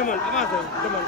demal avancé demal.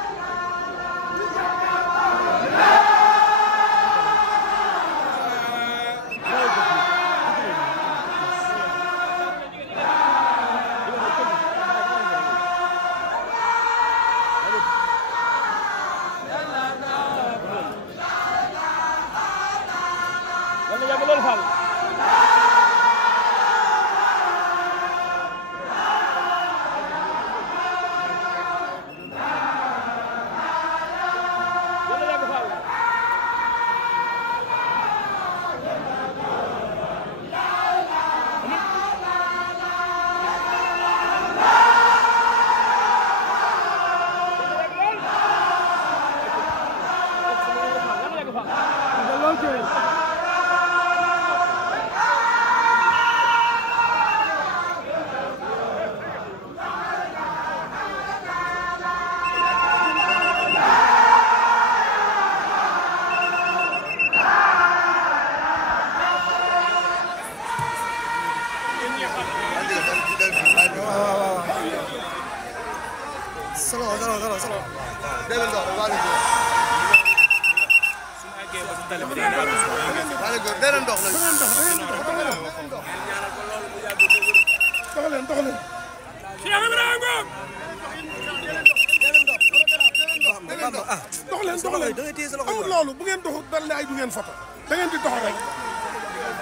amul loolu bu ngeen doxul dal ne ay du ngeen foto da ngeen di dox rek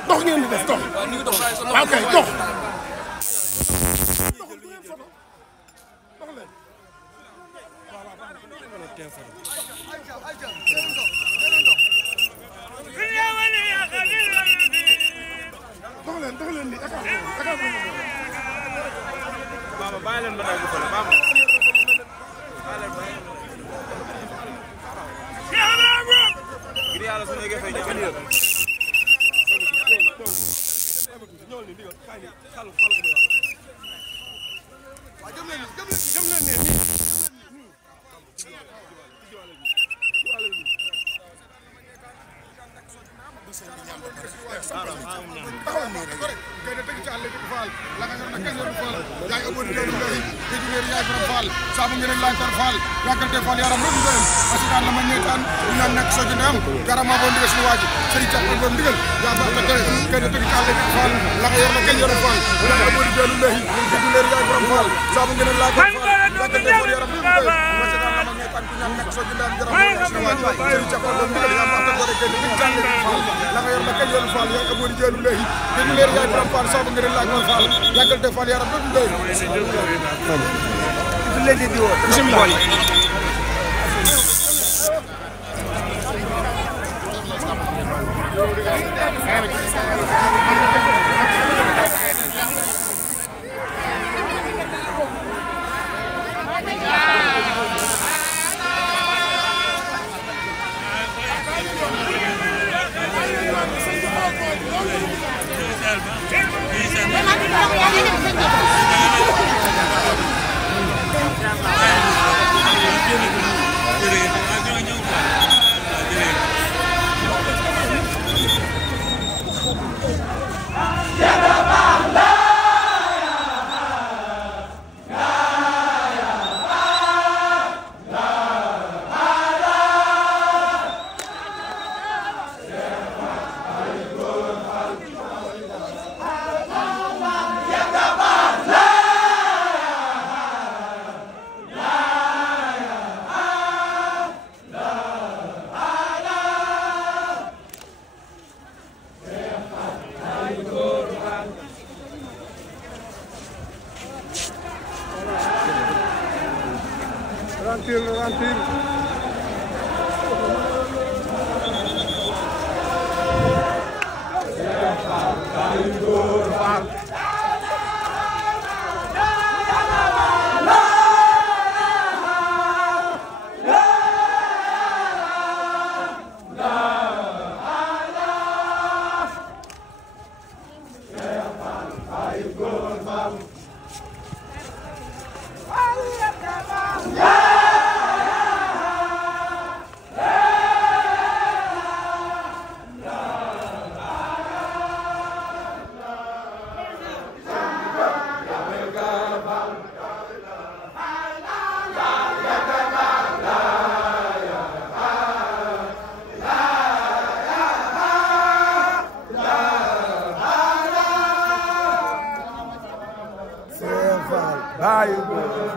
dox ngeen di def dox waaw kay dox doxul du ngeen foto dox leen dox leen ni aka Baba bàyyi leen ma dagg fa la Baba ngir yàlla su nekkee fay ñëw ni digal xay ni xalu ko may wax jëm leen ni kay da teg ci àll bi faal la nga yor na kay yor faal yaay abou di doon lay di ngeen yaay borom faal saabu ngeen laay tar faal yaakal te faal yaram rek ngeen asikan la ma ñeetaan ñu nak so ci ndam garama bo ndigal ci waji sey ci ko ndigal ya ba ta kay da teg ci àll bi faal la nga yor na kay yor faal yaay abou di doon lay di ngeen yaay borom faal saabu ngeen laay tar faal yaakal te faal yaram rek ngeen asikan la ma ñeetaan ñu nak so ci ndam garama bo ci waji sey ci ko ndigal ya ba ta kay da teg ci àll bi faal la nga yor na kay yor faal yaay abou di doon lay di ngeen yaay borom faal saabu ngeen laay tar faal yaakal te faal yaram rek ngeen bismillah Rantil.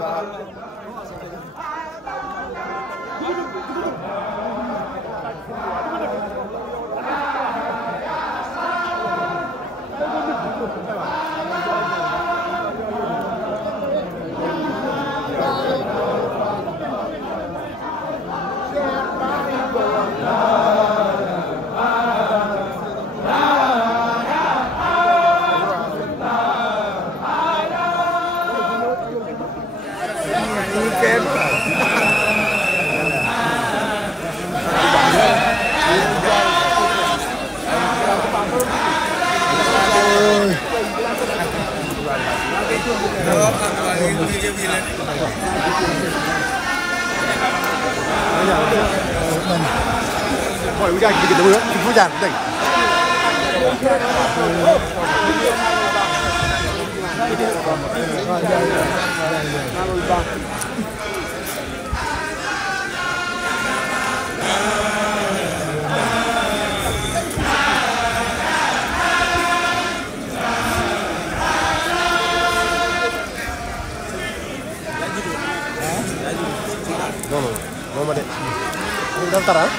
Hỏi udah dikit dulu ya, hujan, deng. Mau deh. Daftar ah?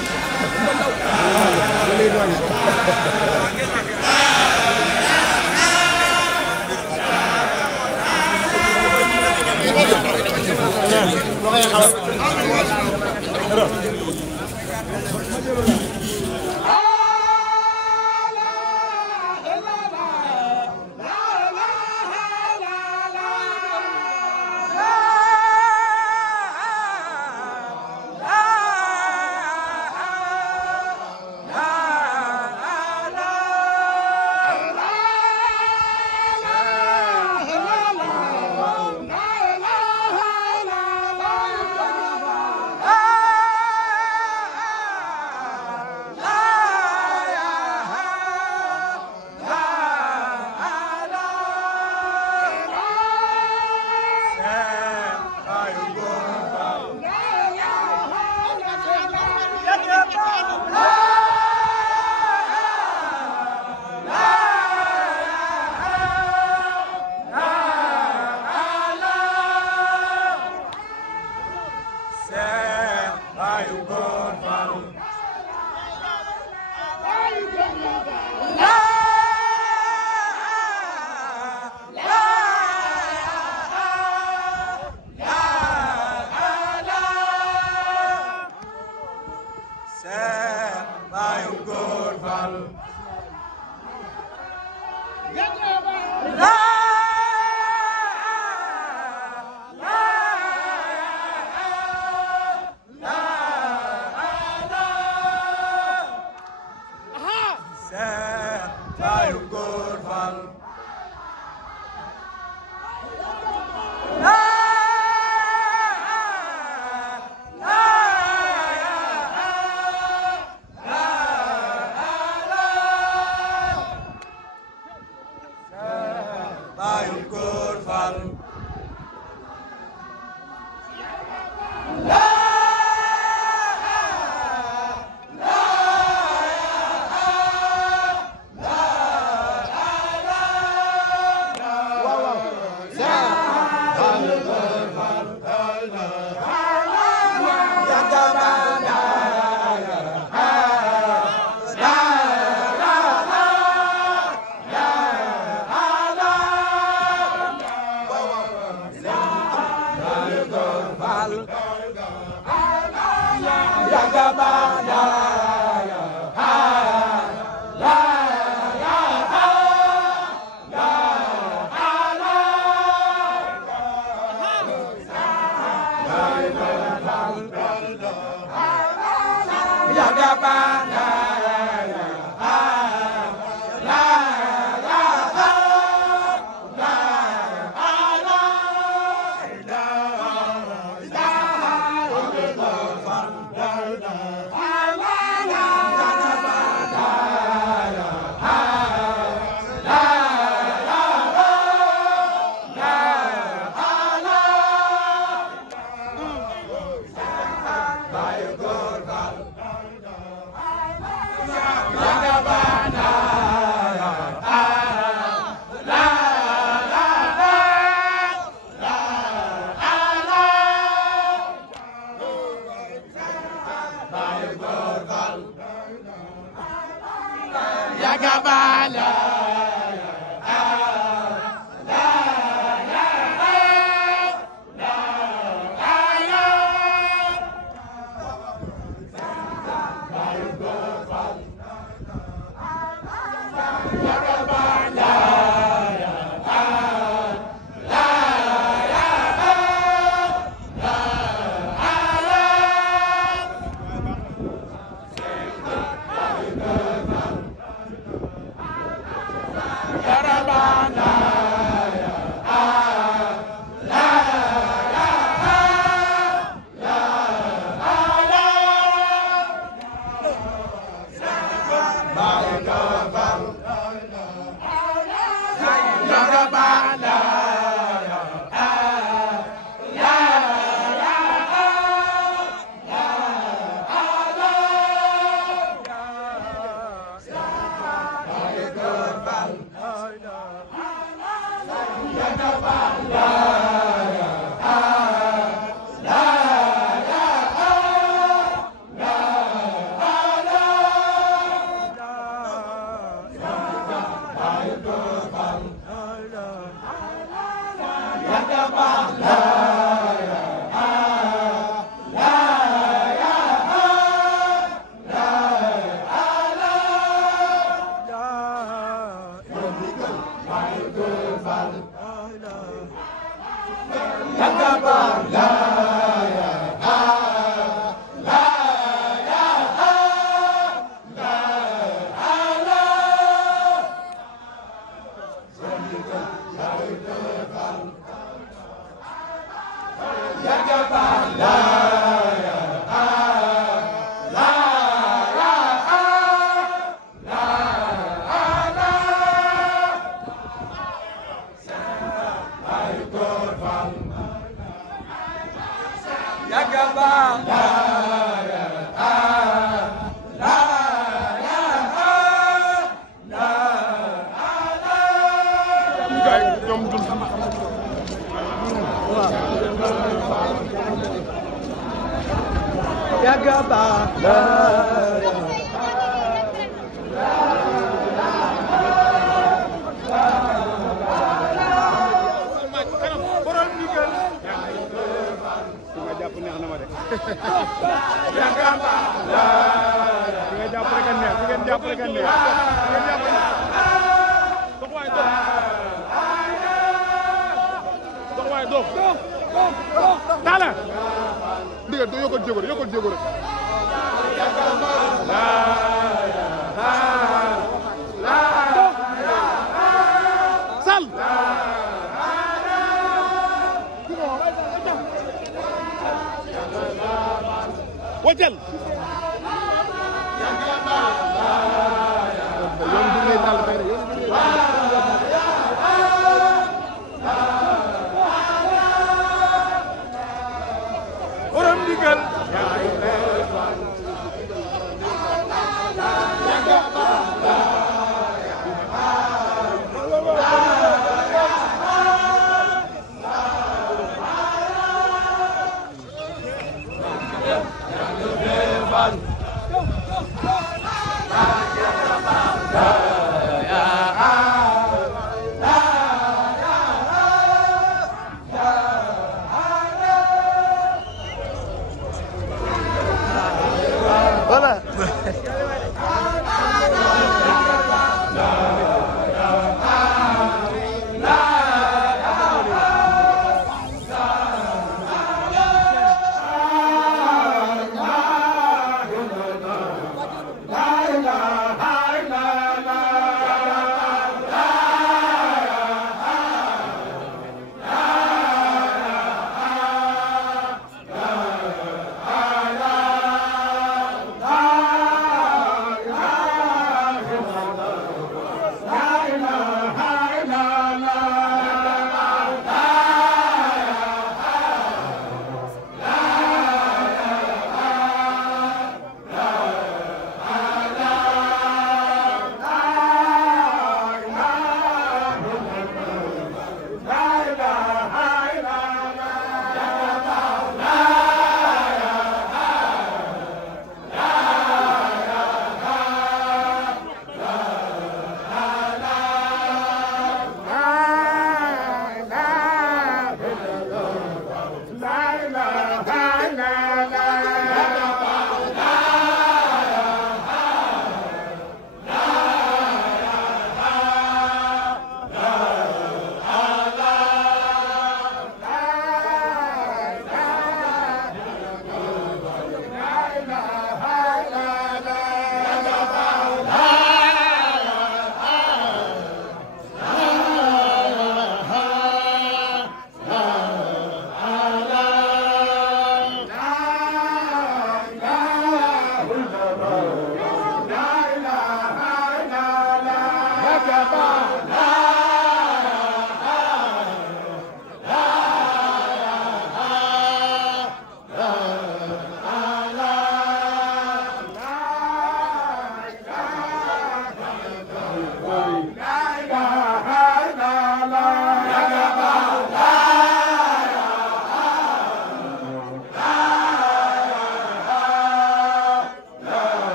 la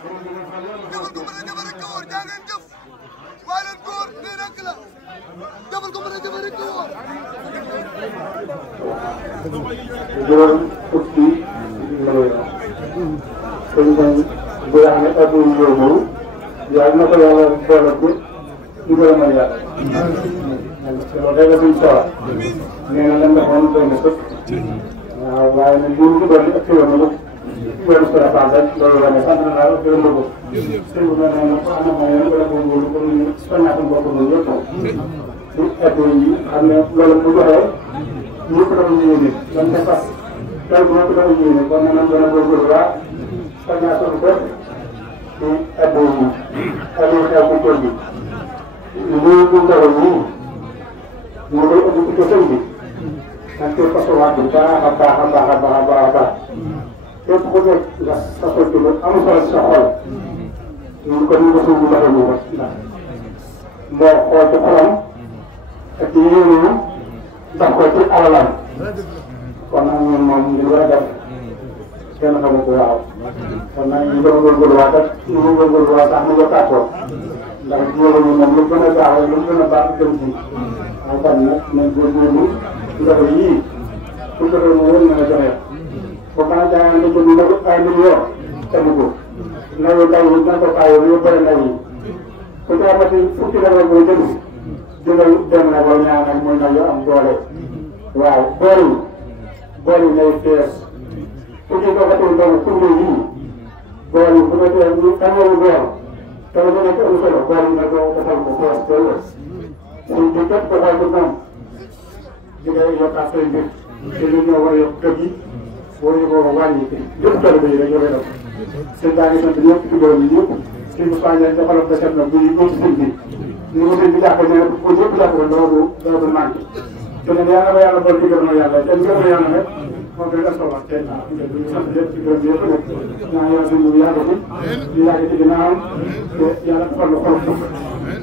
defal ko mën a defal rek ko wóor jaa ngeen jëf waaye leen góor nii rek la defal ko mën a defal rek ko wóor. juróom fukki million sëñ bi nga xam ne at yii yooyu yàlla na ko yàlla boole ci ci gërëmal yàlla. loolu day def incha allah nee na lan defoon doy na sëkk waaw waaye nag lii ñu doon ak yoon bi yoonu Sénégal rek loolu la ne sant naa la gërëm la ko. sëñ bi nee na ko am na moyen wala góorgóorlu comme ni soññaatam bokk nañu yëpp ci at yi xam ne loolu bu joxee ñëpp dafa yéene dañ ne fas tey bu ñëpp dafa yéene kon nag gën a góorgóorlu waa soññaatam bépp ci at yi ak yi xew ci kër gi lii bu ndaw nii ñu koy indi ci sëñ bi dañ koy fasowaat bu baax a baax a baax a baax a baax a baax képp ku nekk nga fasoo ci lu am solo ci sa xol ñun kon ñu ko suñu defee ñu ko ndax moo xool ci xolam ak ci yéene daf ko ci alalam kon nag ñun moom ñu war a def kenn xamu ko waaw kon nag ñu doon góorgóorluwaat ak ñu doon góorgóorluwaat sax ñu ko tàkkoo ndax jiw yi moom lu gën a gaaw lu gën a baax jëm ci waaw kon nag nañ góorgóorlu ndox yii pour que loolu moom mën na joxe ba mën a jaayante ci ndox ay millions tegu ko ndaw yi ndaw yi nañ ko bàyyi lu bëri ndaw yi ku ci amati fukki ndaw booy jënd jëndal dem na ba ñaar nag mooy ndaw yu am doole waaw bool yi ngay fees ku ci doxatul ndaw kuréel yi bool yi bu nga tee ñu amoon bool te lu nekk am solo bool yi nga ko defal ko fees doole suñ bi képp ko xool ko moom di ngay yokkaat say mbir te ñu ñoo war a yokk kër yi war ñu ko wàññi lépp tool bi rek ñoo koy def sëñ baa ngi sant ñëpp ci doon yi ñëpp suñ bu soññee defaloon ba set na bu ñu ci sëñ bi ñu ko sëñ bi jàpp ne ko ñëpp jàpp ne doodu manqué te ne yàlla ba yàlla bool ci gërëm yàlla te gërëm yàlla nag moom day restaurant tey ñu sant lépp ci gërëm yëpp nag ñaa yàlla suñ bu yàgg fi ñu yàgg ci ginnaawam te yàlla defal lu xol fukk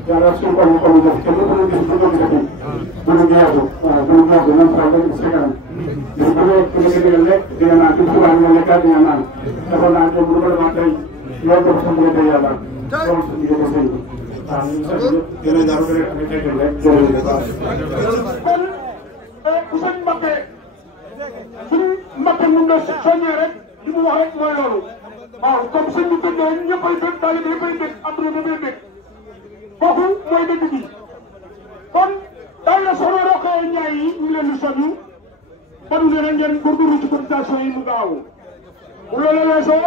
yàlla suñ ko ñu xamu def te lépp lu gis bu ñu gisati bu ñu geesu waaw bu ñu geesu même sax dañu ci kanam ñu bu ne ku nekk digal rek dina naan ci subaa ñu nekkaat dina naan dafa naan te bu ko defaat tey loolu dafa suñu diggante yàlla loolu suñu diggante sëñ bi waaw ñu sant ñëpp gën a ñaaw rek ak fekkee rek jërëjëf kon ku sëñ Mbacké suñu Mbacké mun na soññee rek li mu wax rek mooy loolu waaw comme sëñ bi bëggee ñëppay bëgg daal di ñëppay bëgg àdduna bi bëgg kooku mooy dëgg bi kon daal la soxla Rokhaya Ndiaye yi ñu leen di soññu ba du ne ngeen góorgóorlu ci cotisation yi mu gaaw bu loolu weesoo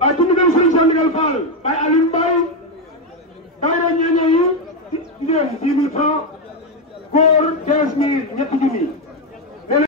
waaye tudd dem sëñ Cheikh Ndigal Fall Baye Aline Baye daayira ñeeñe yi ngeen 10 000 francs góor 15 000 ñetti junni